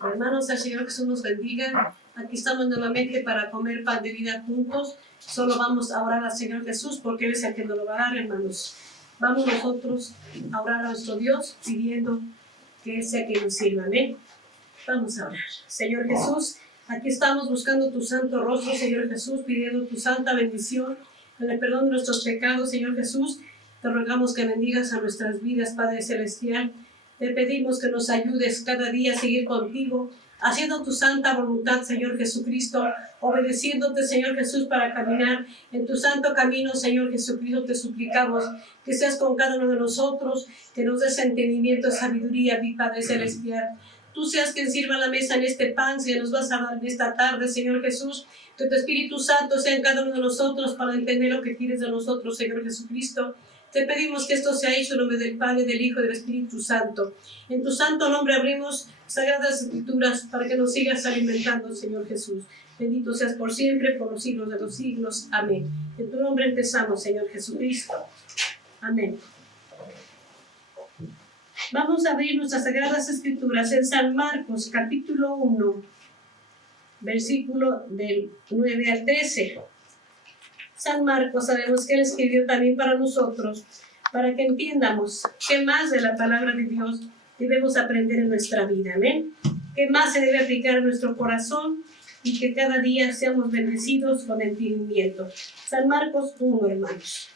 Hermanos, el Señor Jesús nos bendiga. Aquí estamos nuevamente para comer pan de vida juntos. Solo vamos a orar al Señor Jesús porque Él es el que nos lo va a dar, hermanos. Vamos nosotros a orar a nuestro Dios pidiendo que Él sea quien nos sirva. Amén. Vamos a orar. Señor Jesús, aquí estamos buscando tu santo rostro, Señor Jesús, pidiendo tu santa bendición, el perdón de nuestros pecados, Señor Jesús. Te rogamos que bendigas a nuestras vidas, Padre Celestial. Te pedimos que nos ayudes cada día a seguir contigo, haciendo tu santa voluntad, Señor Jesucristo, obedeciéndote, Señor Jesús, para caminar en tu santo camino, Señor Jesucristo. Te suplicamos que seas con cada uno de nosotros, que nos des entendimiento, sabiduría, mi Padre Celestial. Tú seas quien sirva la mesa en este pan, que nos vas a dar en esta tarde, Señor Jesús. Que tu Espíritu Santo sea en cada uno de nosotros para entender lo que quieres de nosotros, Señor Jesucristo. Te pedimos que esto sea hecho en nombre del Padre, del Hijo y del Espíritu Santo. En tu santo nombre abrimos sagradas escrituras para que nos sigas alimentando, Señor Jesús. Bendito seas por siempre, por los siglos de los siglos. Amén. En tu nombre empezamos, Señor Jesucristo. Amén. Vamos a abrir nuestras sagradas escrituras en San Marcos, capítulo 1, versículo del 9 al 13. San Marcos, sabemos que él escribió también para nosotros, para que entiendamos qué más de la palabra de Dios debemos aprender en nuestra vida. Amén. Qué más se debe aplicar a nuestro corazón y que cada día seamos bendecidos con entendimiento. San Marcos 1, hermanos.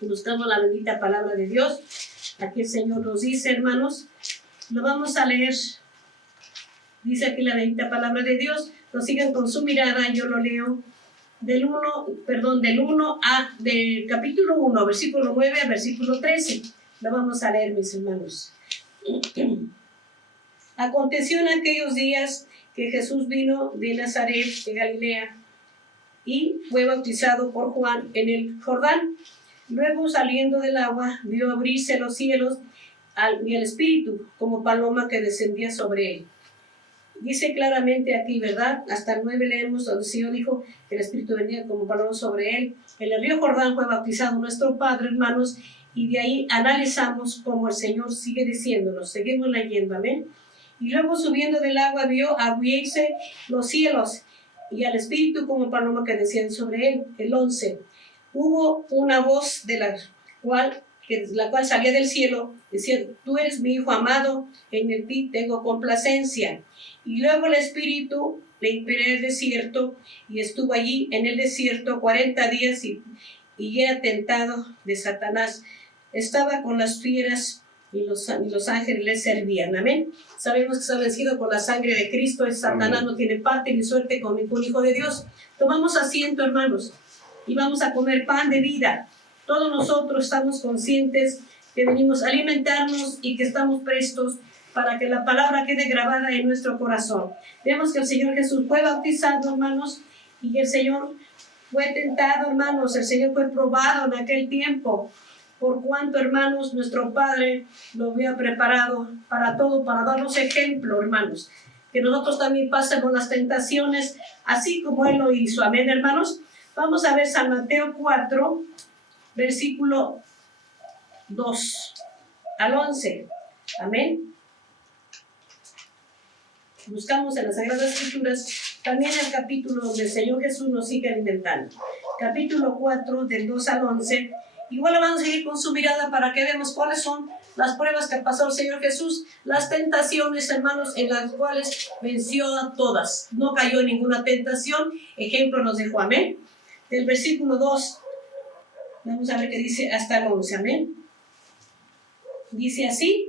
Buscamos la bendita palabra de Dios. Aquí el Señor nos dice, hermanos, lo vamos a leer. Dice aquí la bendita palabra de Dios. Lo sigan con su mirada, yo lo leo. Del capítulo 1, versículo 9 al versículo 13. Lo vamos a leer, mis hermanos. Aconteció en aquellos días que Jesús vino de Nazaret, de Galilea, y fue bautizado por Juan en el Jordán. Luego, saliendo del agua, vio abrirse los cielos y el Espíritu, como paloma que descendía sobre él. Dice claramente aquí, ¿verdad? Hasta el 9 leemos donde el Señor dijo que el Espíritu venía como paloma sobre él. En el río Jordán fue bautizado nuestro Padre, hermanos, y de ahí analizamos como el Señor sigue diciéndonos. Seguimos leyendo, amén. Y luego subiendo del agua vio abrirse los cielos y al Espíritu como paloma que desciende sobre él. El 11. Hubo una voz de la cual salía del cielo, decía, tú eres mi Hijo amado, en ti tengo complacencia. Y luego el Espíritu le inspiró en el desierto, y estuvo allí en el desierto 40 días, y era tentado de Satanás. Estaba con las fieras, y los ángeles le servían. Amén. Sabemos que está vencido con la sangre de Cristo. Satanás no tiene parte ni suerte con ningún hijo de Dios. Tomamos asiento, hermanos, y vamos a comer pan de vida. Todos nosotros estamos conscientes que venimos a alimentarnos y que estamos prestos para que la palabra quede grabada en nuestro corazón. Vemos que el Señor Jesús fue bautizado, hermanos, y el Señor fue tentado, hermanos. El Señor fue probado en aquel tiempo. Por cuanto, hermanos, nuestro Padre lo había preparado para todo, para darnos ejemplo, hermanos. Que nosotros también pasemos las tentaciones, así como Él lo hizo. Amén, hermanos. Vamos a ver San Mateo 4, versículo 2 al 11. Amén. Buscamos en las Sagradas Escrituras también el capítulo donde el Señor Jesús nos sigue alimentando. Capítulo 4, del 2 al 11. Igual vamos a seguir con su mirada para que veamos cuáles son las pruebas que pasó el Señor Jesús, las tentaciones, hermanos, en las cuales venció a todas. No cayó en ninguna tentación. Ejemplo nos dejó. Amén. Del versículo 2, vamos a ver qué dice hasta el 11, amén. Dice así,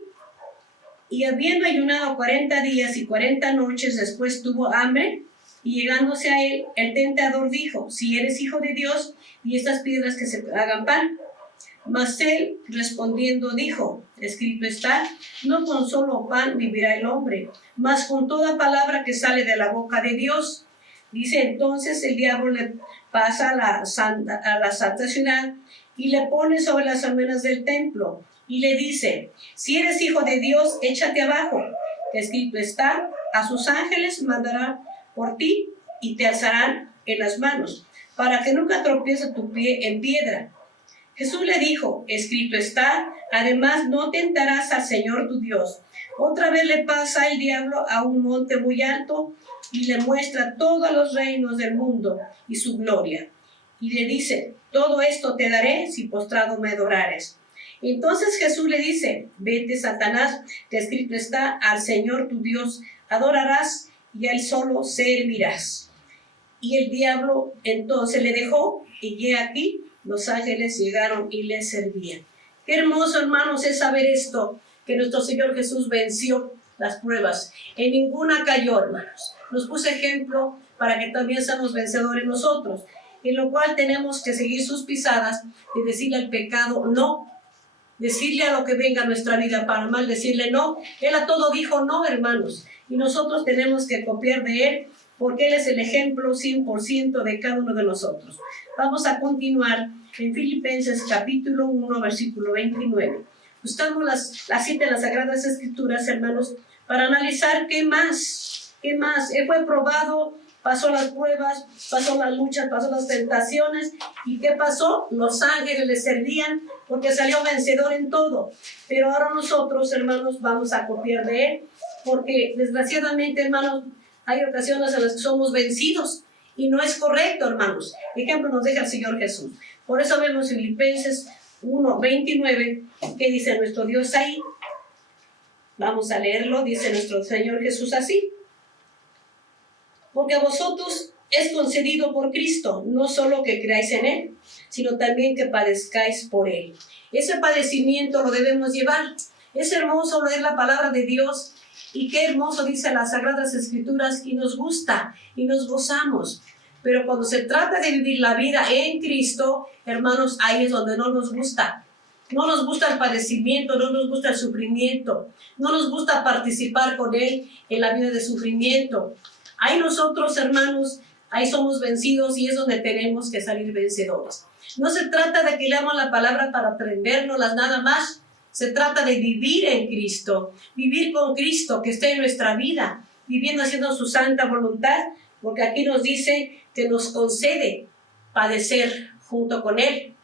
y habiendo ayunado 40 días y 40 noches, después tuvo hambre, y llegándose a él, el tentador dijo, si eres hijo de Dios, y estas piedras que se hagan pan. Mas él, respondiendo, dijo, escrito está, no con solo pan vivirá el hombre, mas con toda palabra que sale de la boca de Dios. Dice, entonces el diablo le pasa a la santa ciudad y le pone sobre las almenas del templo y le dice, si eres hijo de Dios, échate abajo, que escrito está, a sus ángeles mandará por ti y te alzarán en las manos, para que nunca tropiece tu pie en piedra. Jesús le dijo, escrito está, además no tentarás al Señor tu Dios. Otra vez le pasa el diablo a un monte muy alto y le muestra todos los reinos del mundo y su gloria. Y le dice, todo esto te daré si postrado me adorares. Entonces Jesús le dice, vete, Satanás, que escrito está, al Señor tu Dios adorarás y a él solo servirás. Y el diablo entonces le dejó, y he aquí, los ángeles llegaron y le servían. Qué hermoso, hermanos, es saber esto, que nuestro Señor Jesús venció las pruebas. En ninguna cayó, hermanos. Nos puso ejemplo para que también seamos vencedores nosotros, en lo cual tenemos que seguir sus pisadas y decirle al pecado no, decirle a lo que venga a nuestra vida para mal, decirle no. Él a todo dijo no, hermanos, y nosotros tenemos que copiar de él, porque él es el ejemplo 100% de cada uno de nosotros. Vamos a continuar en Filipenses capítulo 1, versículo 29. Buscamos las citas de las Sagradas Escrituras, hermanos, para analizar qué más. Él fue probado, pasó las pruebas, pasó las luchas, pasó las tentaciones. ¿Y qué pasó? Los ángeles le servían porque salió vencedor en todo. Pero ahora nosotros, hermanos, vamos a copiar de él, porque desgraciadamente, hermanos, hay ocasiones en las que somos vencidos y no es correcto, hermanos. Ejemplo nos deja el Señor Jesús. Por eso vemos en Filipenses 1:29 que dice nuestro Dios ahí. Vamos a leerlo, dice nuestro Señor Jesús así. Porque a vosotros es concedido por Cristo, no solo que creáis en Él, sino también que padezcáis por Él. Ese padecimiento lo debemos llevar. Es hermoso leer la palabra de Dios. Y qué hermoso dice las Sagradas Escrituras, y nos gusta, y nos gozamos. Pero cuando se trata de vivir la vida en Cristo, hermanos, ahí es donde no nos gusta. No nos gusta el padecimiento, no nos gusta el sufrimiento, no nos gusta participar con Él en la vida de sufrimiento. Ahí nosotros, hermanos, ahí somos vencidos y es donde tenemos que salir vencedores. No se trata de que leamos la palabra para aprendérnoslas nada más. Se trata de vivir en Cristo, vivir con Cristo que esté en nuestra vida, viviendo haciendo su santa voluntad, porque aquí nos dice que nos concede padecer junto con Él.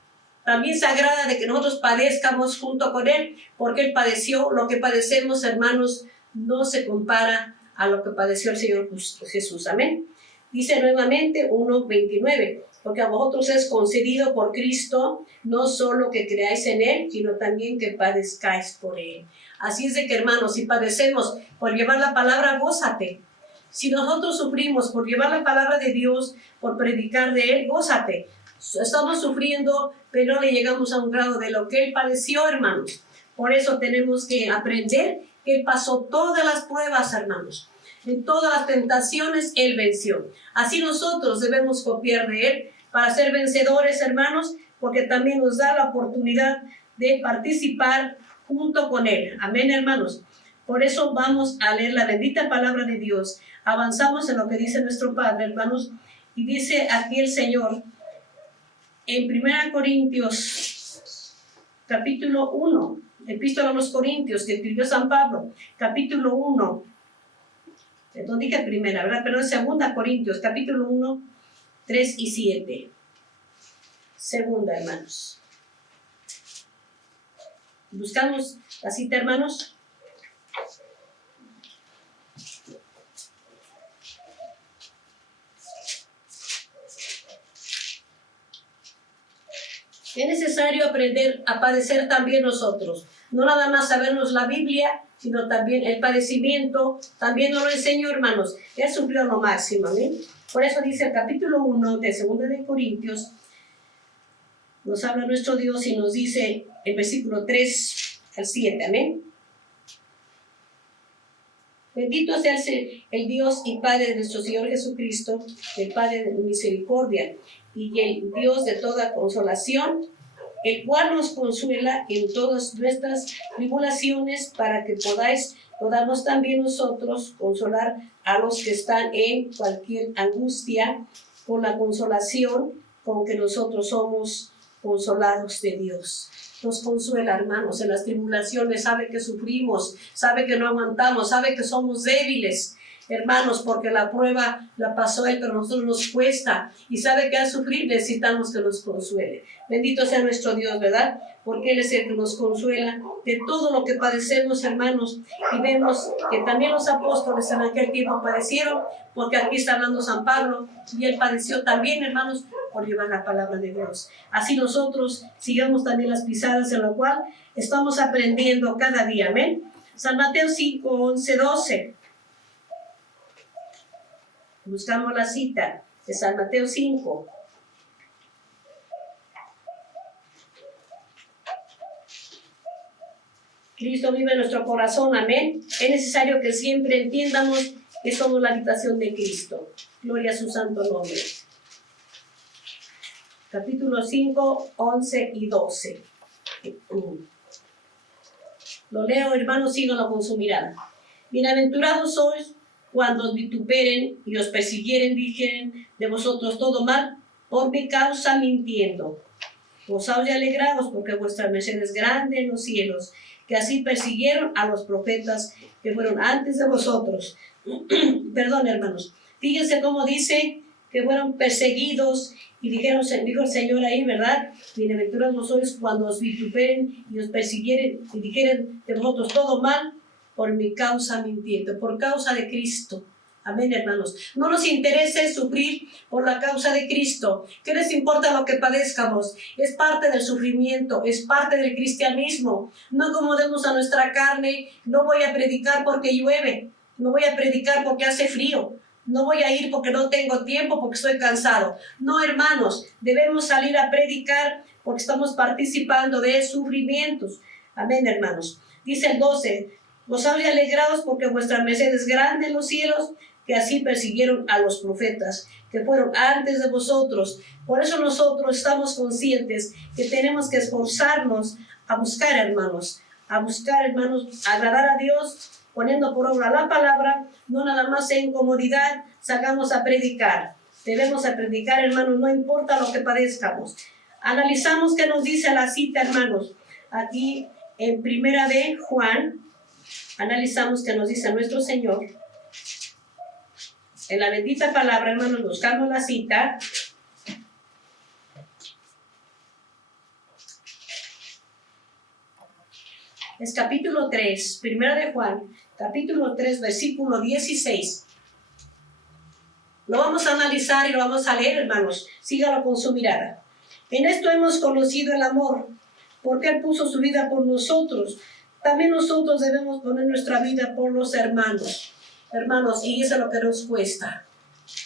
También se agrada de que nosotros padezcamos junto con Él, porque Él padeció. Lo que padecemos, hermanos, no se compara a lo que padeció el Señor Jesús. Amén. Dice nuevamente 1:29, porque a vosotros es concedido por Cristo, no solo que creáis en Él, sino también que padezcáis por Él. Así es de que, hermanos, si padecemos por llevar la palabra, gózate. Si nosotros sufrimos por llevar la palabra de Dios, por predicar de Él, gózate. Estamos sufriendo, pero no le llegamos a un grado de lo que Él padeció, hermanos. Por eso tenemos que aprender que Él pasó todas las pruebas, hermanos. En todas las tentaciones Él venció. Así nosotros debemos copiar de Él para ser vencedores, hermanos, porque también nos da la oportunidad de participar junto con Él. Amén, hermanos. Por eso vamos a leer la bendita palabra de Dios. Avanzamos en lo que dice nuestro Padre, hermanos, y dice aquí el Señor en 1 Corintios, capítulo 1, epístola a los Corintios, que escribió San Pablo, capítulo 1, no dije primera, ¿verdad? Pero es 2 Corintios, capítulo 1, 3 y 7. Segunda, hermanos. Buscamos la cita, hermanos. Es necesario aprender a padecer también nosotros. No nada más sabernos la Biblia, sino también el padecimiento. También nos lo enseñó, hermanos. Él sufrió lo máximo, ¿eh? Por eso dice el capítulo 1 de 2 de Corintios, nos habla nuestro Dios y nos dice el versículo 3 al 7, amén. Bendito sea el Dios y Padre de nuestro Señor Jesucristo, el Padre de misericordia y el Dios de toda consolación, el cual nos consuela en todas nuestras tribulaciones, para que podamos también nosotros consolar a los que están en cualquier angustia, con la consolación con que nosotros somos consolados de Dios. Nos consuela, hermanos, en las tribulaciones, sabe que sufrimos, sabe que no aguantamos, sabe que somos débiles. hermanos, porque la prueba la pasó Él, pero a nosotros nos cuesta. Y sabe que al sufrir necesitamos que nos consuele. Bendito sea nuestro Dios, ¿verdad? Porque Él es el que nos consuela de todo lo que padecemos, hermanos. Y vemos que también los apóstoles en aquel tiempo padecieron, porque aquí está hablando San Pablo, y él padeció también, hermanos, por llevar la palabra de Dios. Así nosotros sigamos también las pisadas en lo cual estamos aprendiendo cada día. Amén. San Mateo 5, 11, 12. Buscamos la cita de San Mateo 5. Cristo vive en nuestro corazón, amén. Es necesario que siempre entiendamos que somos la habitación de Cristo. Gloria a su santo nombre. Capítulo 5, 11 y 12. Lo leo, hermanos, síganlo con su mirada. Bienaventurados sois cuando os vituperen y os persiguieren, dijeren de vosotros todo mal, por mi causa mintiendo. Gozaos y alegraos, porque vuestra merced es grande en los cielos, que así persiguieron a los profetas que fueron antes de vosotros. Perdón, hermanos. Fíjense cómo dice que fueron perseguidos y dijo el Señor ahí, ¿verdad? Bienaventurados sois cuando os vituperen y os persiguieren y dijeren de vosotros todo mal, por mi causa mintiendo, por causa de Cristo. Amén, hermanos. No nos interesa sufrir por la causa de Cristo. ¿Qué les importa lo que padezcamos? Es parte del sufrimiento, es parte del cristianismo. No acomodemos a nuestra carne. No voy a predicar porque llueve. No voy a predicar porque hace frío. No voy a ir porque no tengo tiempo, porque estoy cansado. No, hermanos, debemos salir a predicar porque estamos participando de sufrimientos. Amén, hermanos. Dice el 12, gozaos y alegraos porque vuestra merced es grande en los cielos, que así persiguieron a los profetas que fueron antes de vosotros. Por eso nosotros estamos conscientes que tenemos que esforzarnos a buscar, hermanos, agradar a Dios, poniendo por obra la palabra, no nada más en comodidad, salgamos a predicar. Debemos a predicar, hermanos, no importa lo que padezcamos. Analizamos qué nos dice la cita, hermanos. Aquí en Primera de Juan, analizamos qué nos dice nuestro Señor. En la bendita palabra, hermanos, buscamos la cita. Es capítulo 3, Primera de Juan, capítulo 3, versículo 16. Lo vamos a analizar y lo vamos a leer, hermanos. Sígalo con su mirada. En esto hemos conocido el amor, porque Él puso su vida por nosotros. También nosotros debemos poner nuestra vida por los hermanos. Hermanos, y eso es lo que nos cuesta.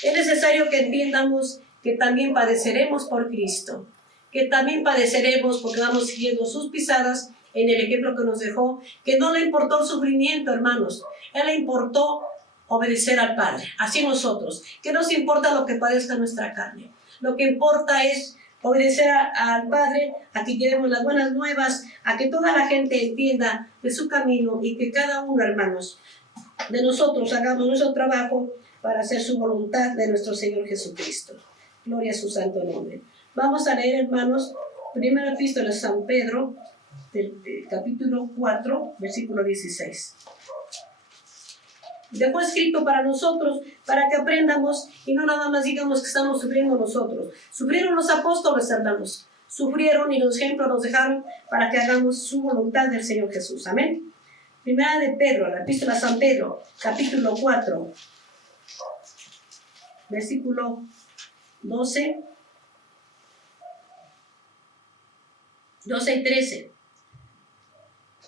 Es necesario que entiendamos que también padeceremos por Cristo, que también padeceremos porque vamos siguiendo sus pisadas en el ejemplo que nos dejó, que no le importó el sufrimiento, hermanos. Él le importó obedecer al Padre. Así nosotros. ¿Qué nos importa lo que padezca nuestra carne? Lo que importa es obedecer al Padre, a que llevemos las buenas nuevas, a que toda la gente entienda de su camino y que cada uno, hermanos, de nosotros hagamos nuestro trabajo para hacer su voluntad de nuestro Señor Jesucristo. Gloria a su santo nombre. Vamos a leer, hermanos, primera epístola de San Pedro, del capítulo 4, versículo 16. Dejó escrito para nosotros, para que aprendamos y no nada más digamos que estamos sufriendo nosotros. Sufrieron los apóstoles, hermanos. Sufrieron y los ejemplos nos dejaron para que hagamos su voluntad del Señor Jesús. Amén. Primera de Pedro, la epístola a San Pedro, capítulo 4, versículo 12 y 13.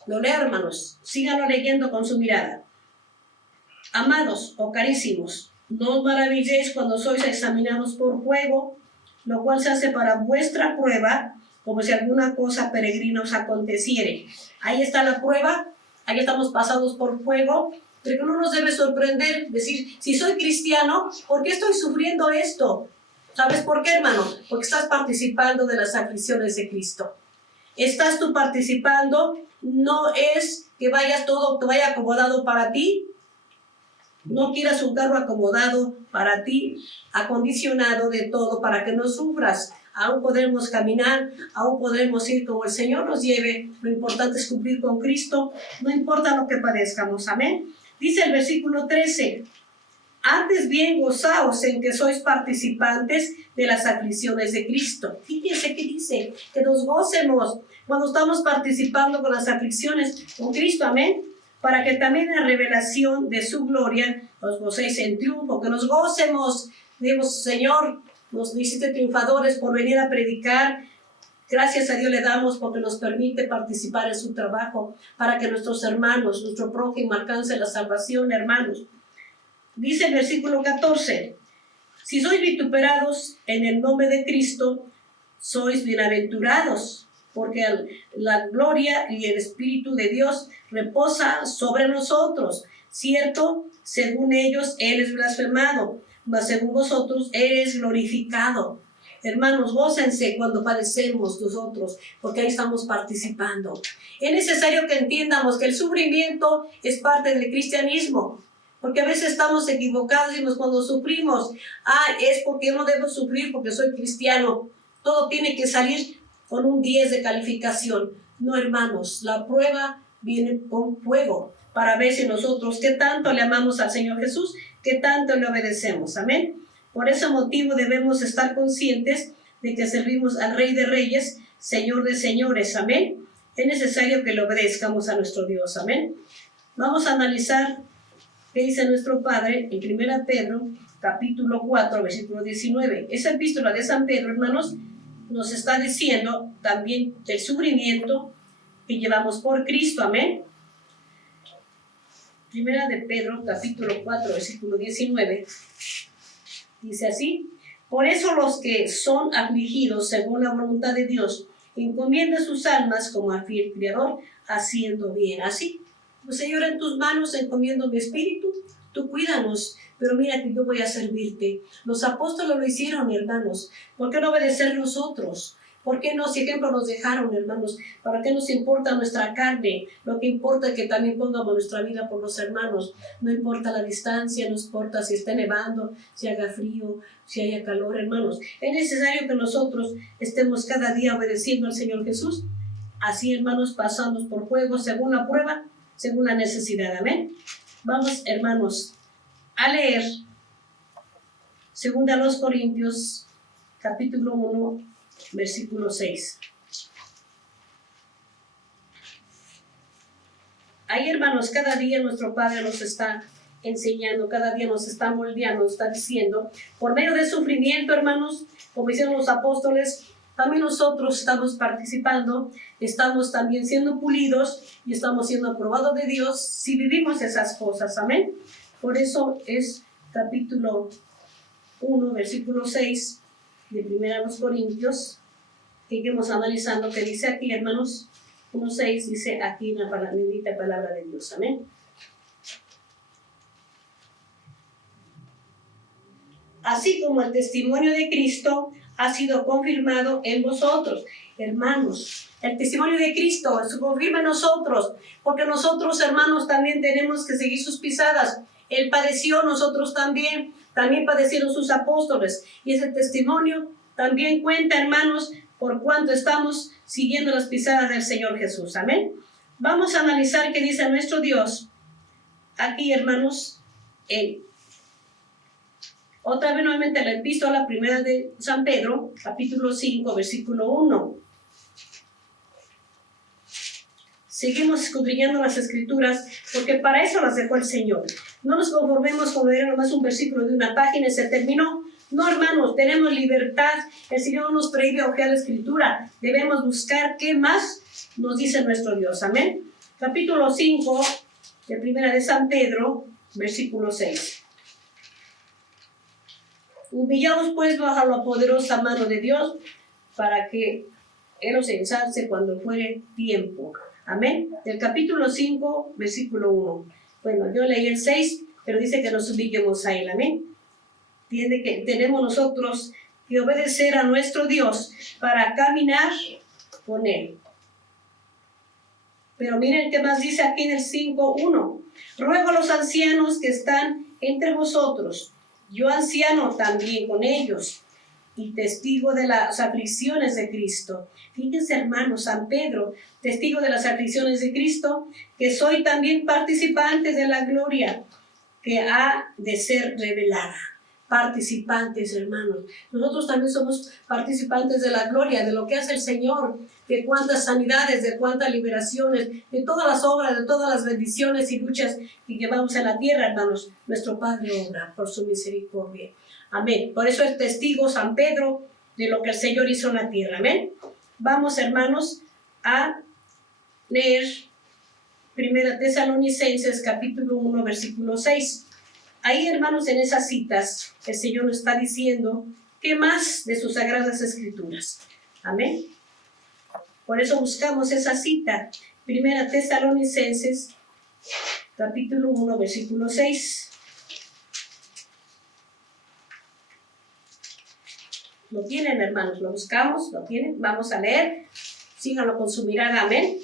Lo leo, hermanos. Síganlo leyendo con su mirada. Amados o carísimos, no os maravilléis cuando sois examinados por fuego, lo cual se hace para vuestra prueba, como si alguna cosa peregrina os aconteciere. Ahí está la prueba. Ahí estamos pasados por fuego, pero no nos debe sorprender decir, si soy cristiano, ¿por qué estoy sufriendo esto? ¿Sabes por qué, hermano? Porque estás participando de las aflicciones de Cristo. Estás tú participando, no es que todo te vaya acomodado para ti. No quieras un carro acomodado para ti, acondicionado de todo para que no sufras. Aún podremos caminar, aún podremos ir como el Señor nos lleve. Lo importante es cumplir con Cristo, no importa lo que padezcamos. Amén. Dice el versículo 13. Antes bien, gozaos en que sois participantes de las aflicciones de Cristo. Fíjense que dice que nos gocemos cuando estamos participando con las aflicciones con Cristo, amén. Para que también en la revelación de su gloria os gocéis en triunfo, que nos gocemos. Digamos, Señor, nos hiciste triunfadores por venir a predicar. Gracias a Dios le damos porque nos permite participar en su trabajo para que nuestros hermanos, nuestro prójimo alcance la salvación, hermanos. Dice el versículo 14, si sois vituperados en el nombre de Cristo, sois bienaventurados, porque la gloria y el Espíritu de Dios reposa sobre nosotros. Cierto, según ellos, Él es blasfemado, mas según vosotros, Él es glorificado. Hermanos, gócense cuando padecemos nosotros, porque ahí estamos participando. Es necesario que entiendamos que el sufrimiento es parte del cristianismo. Porque a veces estamos equivocados y cuando sufrimos, es porque yo no debo sufrir porque soy cristiano. Todo tiene que salir con un 10 de calificación. No, hermanos, la prueba viene con fuego para ver si nosotros qué tanto le amamos al Señor Jesús, qué tanto le obedecemos. Amén. Por ese motivo debemos estar conscientes de que servimos al Rey de Reyes, Señor de Señores. Amén. Es necesario que le obedezcamos a nuestro Dios. Amén. Vamos a analizar ¿qué dice nuestro Padre en 1 Pedro, capítulo 4, versículo 19? Esa epístola de San Pedro, hermanos, nos está diciendo también del sufrimiento que llevamos por Cristo, amén. 1 de Pedro, capítulo 4, versículo 19, dice así: por eso los que son afligidos según la voluntad de Dios, encomiendan sus almas como a fiel Criador, haciendo bien. Así, pues, Señor, en tus manos encomiendo mi espíritu, tú cuídanos, pero mira que yo voy a servirte. Los apóstoles lo hicieron, hermanos. ¿Por qué no obedecer nosotros? ¿Por qué no? Si ejemplo nos dejaron, hermanos. ¿Para qué nos importa nuestra carne? Lo que importa es que también pongamos nuestra vida por los hermanos. No importa la distancia, no importa si esté nevando, si haga frío, si haya calor, hermanos. Es necesario que nosotros estemos cada día obedeciendo al Señor Jesús. Así, hermanos, pasamos por fuego según la prueba, según la necesidad. Amén. Vamos, hermanos, a leer 2 Corintios, capítulo 1, versículo 6. Ahí, hermanos, cada día nuestro Padre nos está enseñando, cada día nos está moldeando, nos está diciendo, por medio del sufrimiento, hermanos, como hicieron los apóstoles, también nosotros estamos participando, estamos también siendo pulidos y estamos siendo aprobados de Dios si vivimos esas cosas, amén. Por eso es capítulo 1, versículo 6 de 1 Corintios, que seguimos analizando, que dice aquí, hermanos, 1:6, dice aquí la bendita palabra de Dios, amén. Así como el testimonio de Cristo ha sido confirmado en vosotros. Hermanos, el testimonio de Cristo se confirma en nosotros, porque nosotros, hermanos, también tenemos que seguir sus pisadas. Él padeció, nosotros también padecieron sus apóstoles, y ese testimonio también cuenta, hermanos, por cuanto estamos siguiendo las pisadas del Señor Jesús. Amén. Vamos a analizar qué dice nuestro Dios aquí, hermanos, otra vez nuevamente la epístola primera de San Pedro, capítulo 5, versículo 1. Seguimos escudriñando las Escrituras, porque para eso las dejó el Señor. No nos conformemos con leer nomás un versículo de una página y se terminó. No, hermanos, tenemos libertad. El Señor no nos prohíbe hojear la Escritura. Debemos buscar qué más nos dice nuestro Dios. Amén. Capítulo 5 de primera de San Pedro, versículo 6. Humillaos pues bajo la poderosa mano de Dios, para que Él os ensalce cuando fuere tiempo. Amén. Del capítulo 5, versículo 1. Bueno, yo leí el 6, pero dice que nos humillemos a Él. Amén. Tenemos nosotros que obedecer a nuestro Dios para caminar con Él. Pero miren qué más dice aquí en el 5:1. Ruego a los ancianos que están entre vosotros, yo anciano también con ellos, y testigo de las aflicciones de Cristo. Fíjense, hermanos, San Pedro, testigo de las aflicciones de Cristo, que soy también participante de la gloria que ha de ser revelada. Participantes, hermanos. Nosotros también somos participantes de la gloria, de lo que hace el Señor, de cuántas sanidades, de cuántas liberaciones, de todas las obras, de todas las bendiciones y luchas que llevamos en la tierra, hermanos. Nuestro Padre obra por su misericordia. Amén. Por eso es testigo San Pedro de lo que el Señor hizo en la tierra. Amén. Vamos, hermanos, a leer 1 Tesalonicenses capítulo 1, versículo 6. Ahí, hermanos, en esas citas, el Señor nos está diciendo qué más de sus sagradas escrituras. Amén. Por eso buscamos esa cita. 1 Tesalonicenses, capítulo 1, versículo 6. ¿Lo tienen, hermanos? ¿Lo buscamos? ¿Lo tienen? Vamos a leer. Síganlo con su mirada. Amén.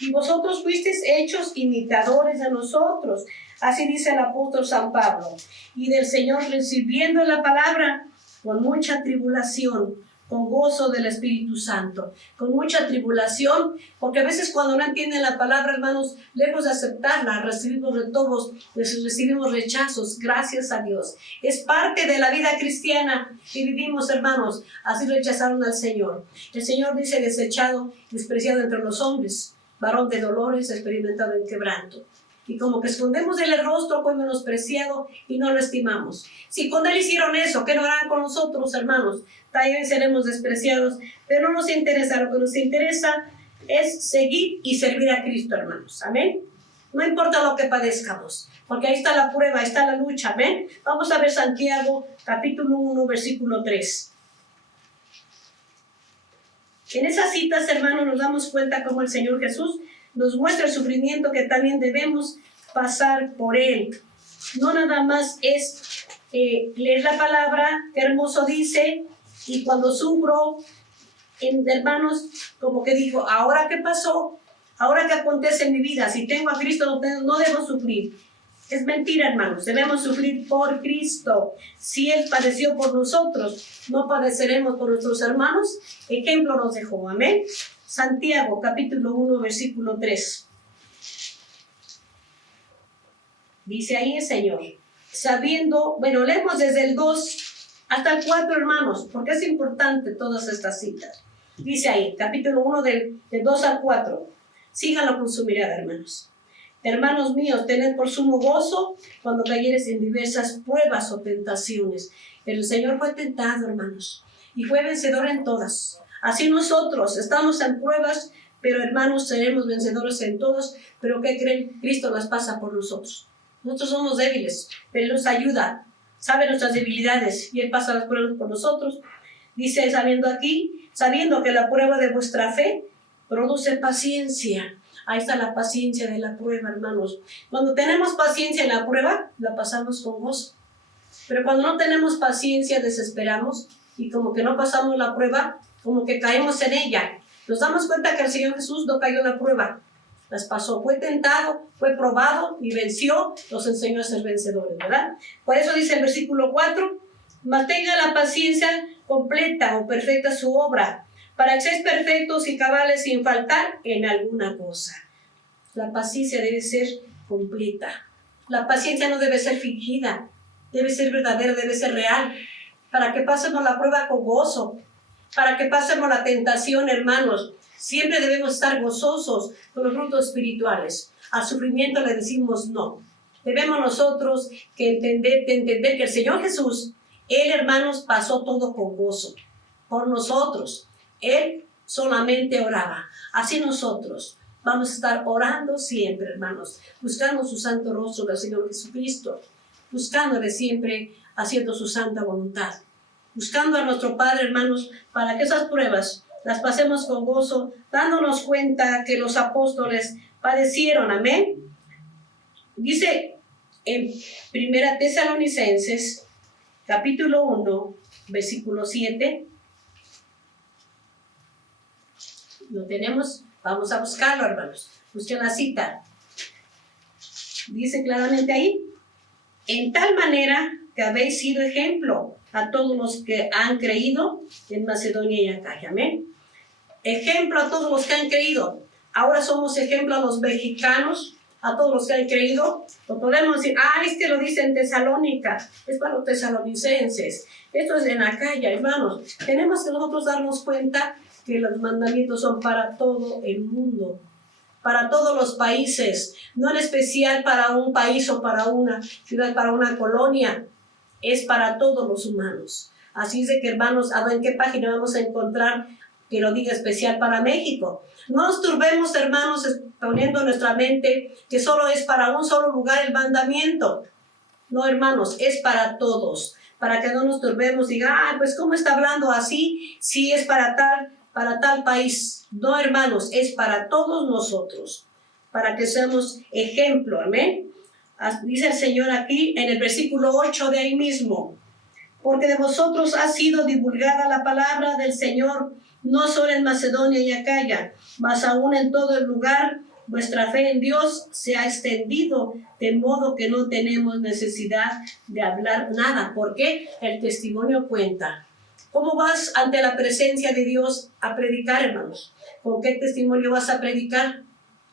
Y vosotros fuisteis hechos imitadores de nosotros. Así dice el apóstol San Pablo. Y del Señor recibiendo la palabra con mucha tribulación, con gozo del Espíritu Santo. Con mucha tribulación, porque a veces cuando no entienden la palabra, hermanos, lejos de aceptarla, recibimos retovos, recibimos rechazos, gracias a Dios. Es parte de la vida cristiana que vivimos, hermanos. Así rechazaron al Señor. El Señor dice desechado, despreciado entre los hombres, varón de dolores, experimentado en quebranto. Y como que escondemos el rostro, fue menospreciado y no lo estimamos. Si con Él hicieron eso, ¿qué no harán con nosotros, hermanos? También seremos despreciados, pero no nos interesa. Lo que nos interesa es seguir y servir a Cristo, hermanos. Amén. No importa lo que padezcamos, porque ahí está la prueba, ahí está la lucha. Amén. Vamos a ver Santiago, capítulo 1, versículo 3. En esas citas, hermanos, nos damos cuenta cómo el Señor Jesús nos muestra el sufrimiento que también debemos pasar por Él. No nada más es leer la palabra, qué hermoso dice, y cuando sufro, hermanos, como que digo, ¿ahora qué pasó? ¿Ahora qué acontece en mi vida? Si tengo a Cristo, no debo sufrir. Es mentira, hermanos. Debemos sufrir por Cristo. Si Él padeció por nosotros, no padeceremos por nuestros hermanos. Ejemplo nos dejó. Amén. Santiago, capítulo 1, versículo 3. Dice ahí el Señor, sabiendo, bueno, leemos desde el 2 hasta el 4, hermanos, porque es importante todas estas citas. Dice ahí, capítulo 1, del 2 al 4. Síganlo con su mirada, hermanos. Hermanos míos, tened por sumo gozo cuando cayeres en diversas pruebas o tentaciones. El Señor fue tentado, hermanos, y fue vencedor en todas. Así nosotros estamos en pruebas, pero hermanos, seremos vencedores en todos. Pero ¿qué creen? Cristo las pasa por nosotros. Nosotros somos débiles, pero Él nos ayuda, sabe nuestras debilidades y Él pasa las pruebas por nosotros. Dice, sabiendo que la prueba de vuestra fe produce paciencia. Ahí está la paciencia de la prueba, hermanos. Cuando tenemos paciencia en la prueba, la pasamos con gozo. Pero cuando no tenemos paciencia, desesperamos y como que no pasamos la prueba, como que caemos en ella. Nos damos cuenta que el Señor Jesús no cayó en la prueba. Las pasó, fue tentado, fue probado y venció, nos enseñó a ser vencedores, ¿verdad? Por eso dice el versículo 4, mantenga la paciencia completa o perfecta su obra, para que seáis perfectos y cabales sin faltar en alguna cosa. La paciencia debe ser completa. La paciencia no debe ser fingida, debe ser verdadera, debe ser real, para que pasemos la prueba con gozo, para que pasemos la tentación, hermanos. Siempre debemos estar gozosos con los frutos espirituales. Al sufrimiento le decimos no. Debemos nosotros entender que el Señor Jesús, Él, hermanos, pasó todo con gozo por nosotros. Él solamente oraba. Así nosotros vamos a estar orando siempre, hermanos, buscando su santo rostro del Señor Jesucristo, buscándole siempre, haciendo su santa voluntad, buscando a nuestro Padre, hermanos, para que esas pruebas las pasemos con gozo, dándonos cuenta que los apóstoles padecieron. Amén. Dice en 1 Tesalonicenses, capítulo 1, versículo 7. ¿Lo tenemos? Vamos a buscarlo, hermanos. Busquen la cita. Dice claramente ahí, en tal manera que habéis sido ejemplo a todos los que han creído en Macedonia y Acaya. Amén. Ejemplo a todos los que han creído. Ahora somos ejemplo a los mexicanos, a todos los que han creído, o podemos decir, es que lo dice en Tesalónica, es para los tesalonicenses, esto es en Acaya, hermanos. Tenemos que nosotros darnos cuenta que los mandamientos son para todo el mundo, para todos los países, no en especial para un país o para una ciudad, para una colonia, es para todos los humanos. Así es de que, hermanos, a ver en qué página vamos a encontrar que lo diga especial para México. No nos turbemos, hermanos, poniendo en nuestra mente que solo es para un solo lugar el mandamiento. No, hermanos, es para todos, para que no nos turbemos y diga, pues ¿cómo está hablando así? Si es para tal país. No, hermanos, es para todos nosotros, para que seamos ejemplo, amén. Dice el Señor aquí en el versículo 8 de ahí mismo, porque de vosotros ha sido divulgada la palabra del Señor, no solo en Macedonia y Acaya, mas aún en todo el lugar. Vuestra fe en Dios se ha extendido, de modo que no tenemos necesidad de hablar nada, porque el testimonio cuenta. ¿Cómo vas ante la presencia de Dios a predicar, hermanos? ¿Con qué testimonio vas a predicar?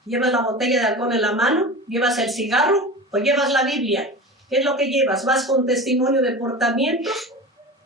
¿Llevas la botella de alcohol en la mano? ¿Llevas el cigarro? ¿O llevas la Biblia? ¿Qué es lo que llevas? ¿Vas con testimonio de portamientos?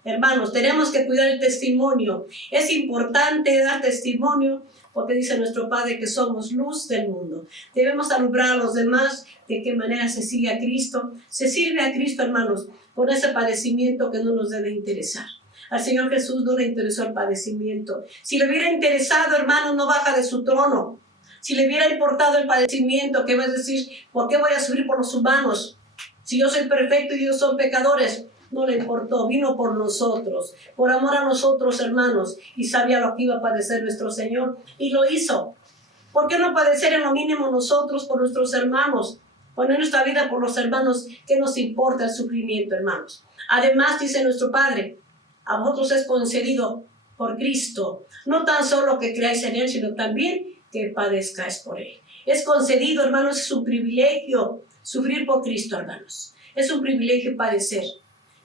Hermanos, tenemos que cuidar el testimonio. Es importante dar testimonio porque dice nuestro Padre que somos luz del mundo. Debemos alumbrar a los demás de qué manera se sigue a Cristo. Se sirve a Cristo, hermanos, con ese padecimiento que no nos debe interesar. Al Señor Jesús no le interesó el padecimiento. Si le hubiera interesado, hermanos, no baja de su trono. Si le hubiera importado el padecimiento, ¿qué va a decir? ¿Por qué voy a sufrir por los humanos? Si yo soy perfecto y ellos son pecadores. No le importó, vino por nosotros, por amor a nosotros, hermanos, y sabía lo que iba a padecer nuestro Señor, y lo hizo. ¿Por qué no padecer en lo mínimo nosotros por nuestros hermanos? Poner nuestra vida por los hermanos, ¿qué nos importa el sufrimiento, hermanos? Además, dice nuestro Padre, a vosotros es concedido por Cristo, no tan solo que creáis en Él, sino también que padezcáis por Él. Es concedido, hermanos, es un privilegio sufrir por Cristo, hermanos. Es un privilegio padecer.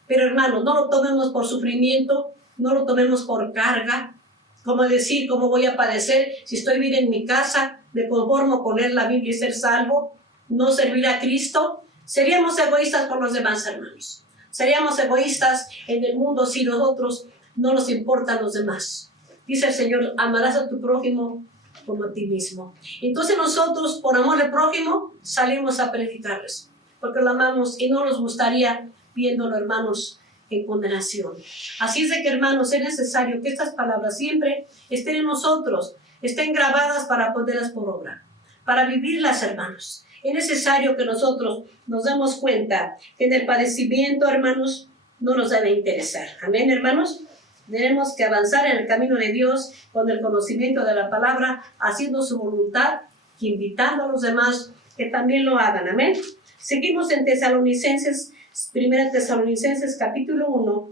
Pero, hermanos, no lo tomemos por sufrimiento, no lo tomemos por carga. Como decir, ¿cómo voy a padecer si estoy bien en mi casa? ¿Me conformo con leer la Biblia y ser salvo? ¿No servir a Cristo? Seríamos egoístas por los demás, hermanos. Seríamos egoístas en el mundo si nosotros no nos importan los demás. Dice el Señor, amarás a tu prójimo como a ti mismo. Entonces nosotros, por amor al prójimo, salimos a predicarles, porque lo amamos y no nos gustaría viéndolo, hermanos, en condenación. Así es de que, hermanos, es necesario que estas palabras siempre estén en nosotros, estén grabadas para ponerlas por obra, para vivirlas, hermanos. Es necesario que nosotros nos demos cuenta que en el padecimiento, hermanos, no nos debe interesar. Amén, hermanos. Tenemos que avanzar en el camino de Dios con el conocimiento de la palabra, haciendo su voluntad y invitando a los demás que también lo hagan. Amén. Seguimos en Tesalonicenses, 1 Tesalonicenses capítulo 1,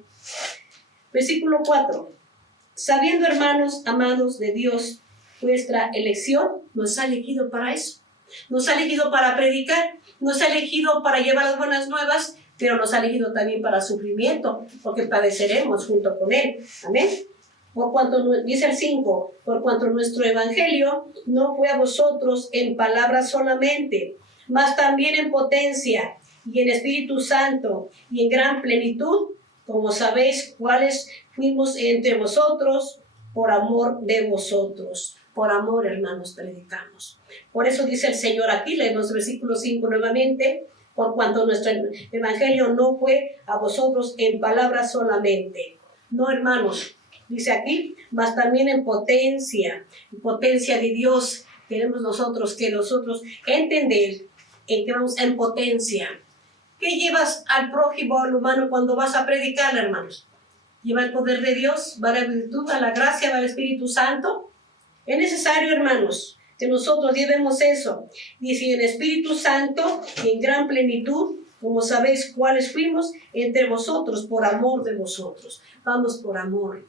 versículo 4. Sabiendo, hermanos, amados de Dios, vuestra elección nos ha elegido para eso. Nos ha elegido para predicar, nos ha elegido para llevar las buenas nuevas, pero nos ha elegido también para sufrimiento, porque padeceremos junto con Él. Amén. Por cuanto, dice el 5, por cuanto nuestro evangelio no fue a vosotros en palabras solamente, mas también en potencia y en Espíritu Santo y en gran plenitud, como sabéis cuáles fuimos entre vosotros por amor de vosotros. Por amor, hermanos, predicamos. Por eso dice el Señor aquí, leemos el versículo 5 nuevamente, por cuanto nuestro evangelio no fue a vosotros en palabras solamente. No, hermanos, dice aquí, mas también en potencia de Dios. Queremos nosotros entender en que vamos en potencia. ¿Qué llevas al prójimo, al humano, cuando vas a predicar, hermanos? ¿Lleva el poder de Dios? ¿Va la virtud, va la gracia, va el Espíritu Santo? Es necesario, hermanos, que nosotros llevemos eso. Dice, en Espíritu Santo y en gran plenitud, como sabéis cuáles fuimos entre vosotros, por amor de vosotros. Vamos por amor.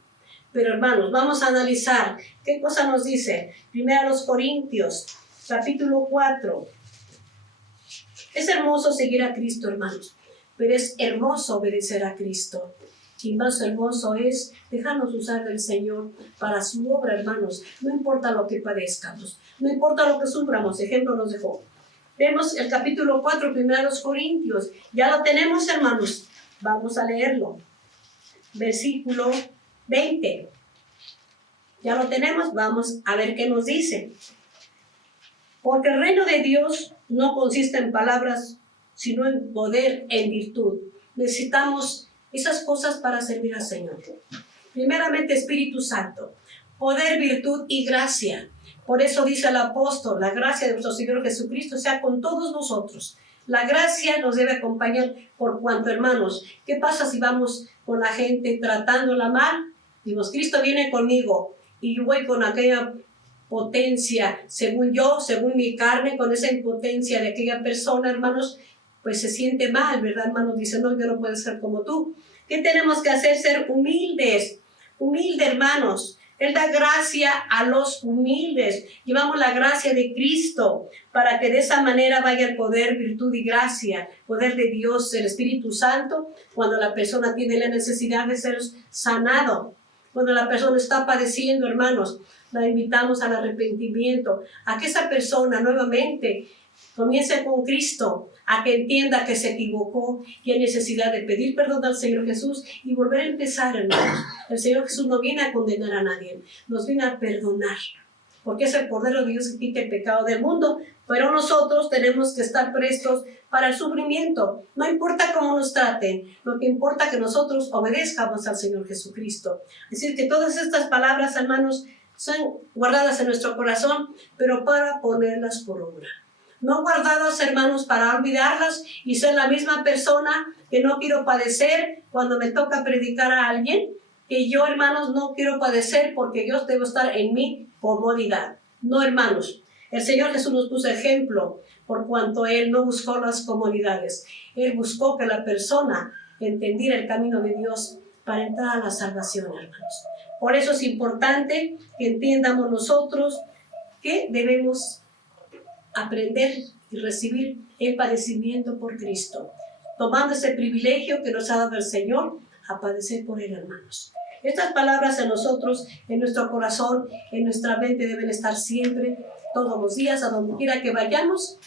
Pero, hermanos, vamos a analizar qué cosa nos dice. Primero a los Corintios, capítulo 4. Es hermoso seguir a Cristo, hermanos, pero es hermoso obedecer a Cristo. Y más hermoso es dejarnos usar del Señor para su obra, hermanos. No importa lo que padezcamos, no importa lo que suframos. Ejemplo nos dejó. Vemos el capítulo 4, 1 Corintios. Ya lo tenemos, hermanos. Vamos a leerlo. Versículo 20. Ya lo tenemos, vamos a ver qué nos dice. Porque el reino de Dios no consiste en palabras, sino en poder, en virtud. Necesitamos esas cosas para servir al Señor. Primeramente, Espíritu Santo, poder, virtud y gracia. Por eso dice el apóstol, la gracia de nuestro Señor Jesucristo sea con todos nosotros. La gracia nos debe acompañar por cuanto, hermanos, ¿qué pasa si vamos con la gente tratándola mal? Dimos, Cristo viene conmigo y yo voy con aquella potencia, según yo, según mi carne, con esa impotencia de aquella persona, hermanos, pues se siente mal, ¿verdad, hermanos? Dice, no, yo no puedo ser como tú. ¿Qué tenemos que hacer? Ser humildes, hermanos. Él da gracia a los humildes. Llevamos la gracia de Cristo para que de esa manera vaya el poder, virtud y gracia, poder de Dios, el Espíritu Santo, cuando la persona tiene la necesidad de ser sanado. Cuando la persona está padeciendo, hermanos, la invitamos al arrepentimiento, a que esa persona nuevamente comience con Cristo, a que entienda que se equivocó y hay necesidad de pedir perdón al Señor Jesús y volver a empezar, hermanos. El Señor Jesús no viene a condenar a nadie, nos viene a perdonar, porque es el Cordero de Dios que quita el pecado del mundo, pero nosotros tenemos que estar prestos para el sufrimiento. No importa cómo nos traten, lo que importa es que nosotros obedezcamos al Señor Jesucristo. Es decir, que todas estas palabras, hermanos, son guardadas en nuestro corazón, pero para ponerlas por obra. No guardadas, hermanos, para olvidarlas y ser la misma persona que no quiero padecer cuando me toca predicar a alguien, que yo, hermanos, no quiero padecer porque yo debo estar en mi comodidad. No, hermanos, el Señor Jesús nos puso ejemplo por cuanto Él no buscó las comodidades. Él buscó que la persona entendiera el camino de Dios para entrar a la salvación, hermanos. Por eso es importante que entiendamos nosotros que debemos aprender y recibir el padecimiento por Cristo, tomando ese privilegio que nos ha dado el Señor a padecer por Él, hermanos. Estas palabras en nosotros, en nuestro corazón, en nuestra mente deben estar siempre, todos los días, a donde quiera que vayamos,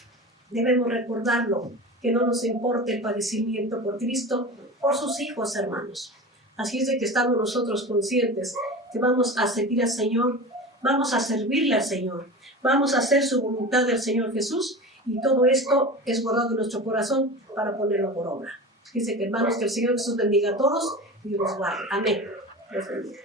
debemos recordarlo, que no nos importe el padecimiento por Cristo, por sus hijos, hermanos. Así es de que estamos nosotros conscientes que vamos a seguir al Señor, vamos a servirle al Señor, vamos a hacer su voluntad del Señor Jesús, y todo esto es guardado en nuestro corazón para ponerlo por obra. Dice que, hermanos, que el Señor Jesús bendiga a todos y los guarde. Amén. Dios bendiga.